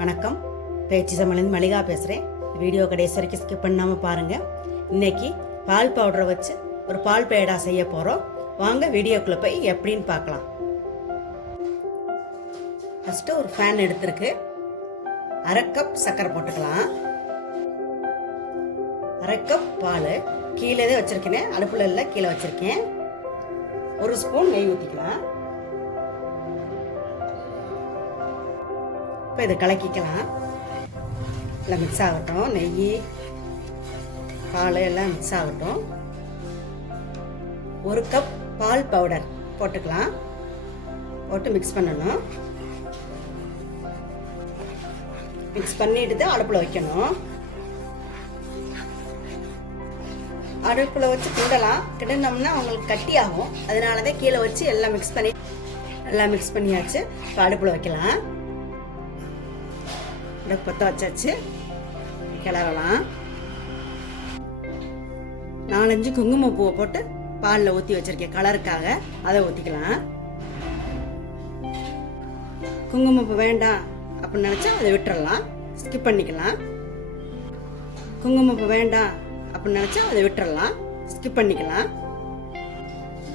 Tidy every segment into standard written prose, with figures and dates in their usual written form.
வணக்கம். பேச்சு சமையல் மளிகா பேசுகிறேன். வீடியோ கடைசி வரைக்கும் ஸ்கிப் பண்ணாமல் பாருங்கள். இன்றைக்கி பால் பவுடரை வச்சு ஒரு பால் பேடா செய்ய போகிறோம். வாங்க வீடியோக்குள்ளே போய் எப்படின்னு பார்க்கலாம். ஃபஸ்ட்டு ஒரு ஃபேன் எடுத்துருக்கு. அரை கப் சர்க்கரை போட்டுக்கலாம். அரை கப் பால் கீழே தான் வச்சுருக்கேன், அடுப்பில் இல்லை, கீழே வச்சுருக்கேன். ஒரு ஸ்பூன் நெய் ஊற்றிக்கலாம். இப்போ இதை கலக்கிக்கலாம். எல்லாம் மிக்ஸ் ஆகட்டும். நெய் பால் எல்லாம் மிக்ஸ் ஆகட்டும். ஒரு கப் பால் பவுடர் போட்டுக்கலாம். போட்டு மிக்ஸ் பண்ணணும். மிக்ஸ் பண்ணிட்டு தான் அடுப்பில் வைக்கணும். அடுப்பில் வச்சு கிண்டலாம். கிண்டனோம்னா அவங்களுக்கு கட்டி ஆகும். அதனால தான் கீழே வச்சு எல்லாம் மிக்ஸ் பண்ணியாச்சு. இப்போ அடுப்பில் வைக்கலாம். பற்ற வச்சாச்சு. கிளறலாம். 4-5 குங்குமப்பூவை போட்டு பாலில் ஊற்றி வச்சிருக்கேன் கலருக்காக. அதை ஊற்றிக்கலாம். குங்குமப்பூ வேண்டாம் அப்படின்னு நினச்சா அதை விட்டுறலாம், ஸ்கிப் பண்ணிக்கலாம். குங்குமப்பூ வேண்டாம் அப்படின்னு நினச்சா அதை விட்டுறலாம், ஸ்கிப் பண்ணிக்கலாம்.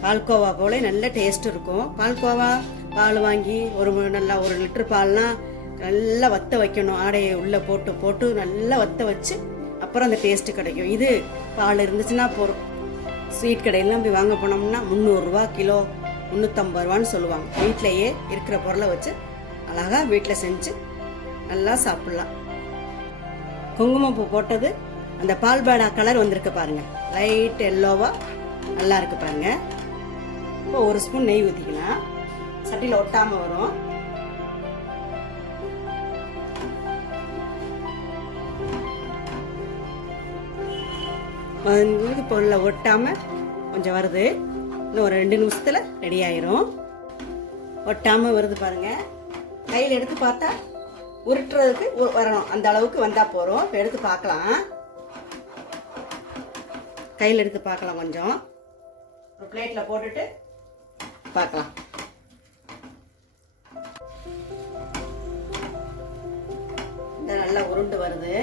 பால்கோவா போல நல்ல டேஸ்ட் இருக்கும். பால்கோவா பால் வாங்கி நல்லா 1 லிட்டர் பால்னால் நல்லா வத்த வைக்கணும். ஆடையை உள்ளே போட்டு நல்லா வத்த வச்சு அப்புறம் அந்த டேஸ்ட்டு கிடைக்கும். இது பால் இருந்துச்சுன்னா போகிறோம். ஸ்வீட் கடையெல்லாம் போய் வாங்க போனோம்னா 300 ரூபா கிலோ, 350 ரூபான்னு சொல்லுவாங்க. வீட்டிலையே இருக்கிற பொருளை வச்சு அழகாக வீட்டில் செஞ்சு நல்லா சாப்பிட்லாம். குங்குமப்பூ போட்டது அந்த பால் பேடா கலர் வந்திருக்கு பாருங்கள். லைட் எல்லோவாக நல்லா இருக்கு பாருங்க. இப்போ 1 ஸ்பூன் நெய் ஊற்றிக்கலாம். சட்டியில் ஒட்டாமல் வரும். பொருளை ஒட்டாமல் கொஞ்சம் வருது. இன்னும் ஒரு 2 நிமிஷத்தில் ரெடி ஆயிரும். ஒட்டாமல் வருது பாருங்க. கையில் எடுத்து பார்த்தா உருட்டுறதுக்கு வரணும். அந்த அளவுக்கு வந்தால் போகிறோம். இப்போ எடுத்து பார்க்கலாம். கையில் எடுத்து பார்க்கலாம். கொஞ்சம் ஒரு பிளேட்டில் போட்டுட்டு பார்க்கலாம். இந்த நல்லா உருண்டு வருது.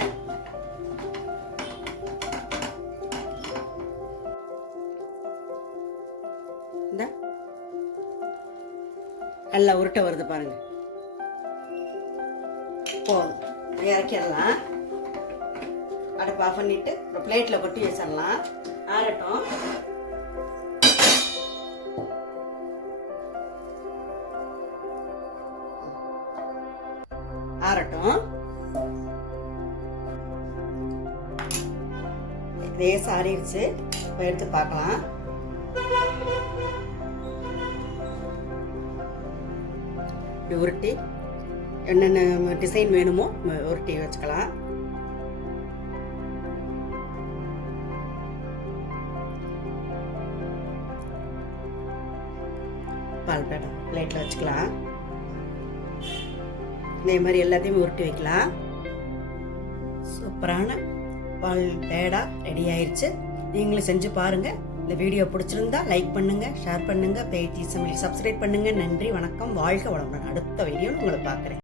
நல்லா உருட்ட வருது பாருங்க. போதும், இறக்கிடலாம். அடுப்பு ஆஃப் பண்ணிட்டு ஒரு பிளேட்ல கொட்டி வச்சிடலாம். ஆறட்டும். லேசா ஆறிடுச்சு. இப்போ எடுத்து பார்க்கலாம். உருட்டி என்னென்ன டிசைன் வேணுமோ உருட்டி வச்சுக்கலாம். பால் பேடா பிளேட்ல வச்சுக்கலாம். இதே மாதிரி எல்லாத்தையும் உருட்டி வைக்கலாம். சூப்பரான பால் பேடா ரெடி ஆயிடுச்சு. நீங்களும் செஞ்சு பாருங்க. இந்த வீடியோ பிடிச்சிருந்தா லைக் பண்ணுங்க, ஷேர் பண்ணுங்க, பேஜ் சமையல் சப்ஸ்கிரைப் பண்ணுங்க. நன்றி, வணக்கம், வாழ்க வளமுடன். அடுத்த வீடியோவில் உங்களை பார்க்குறேன்.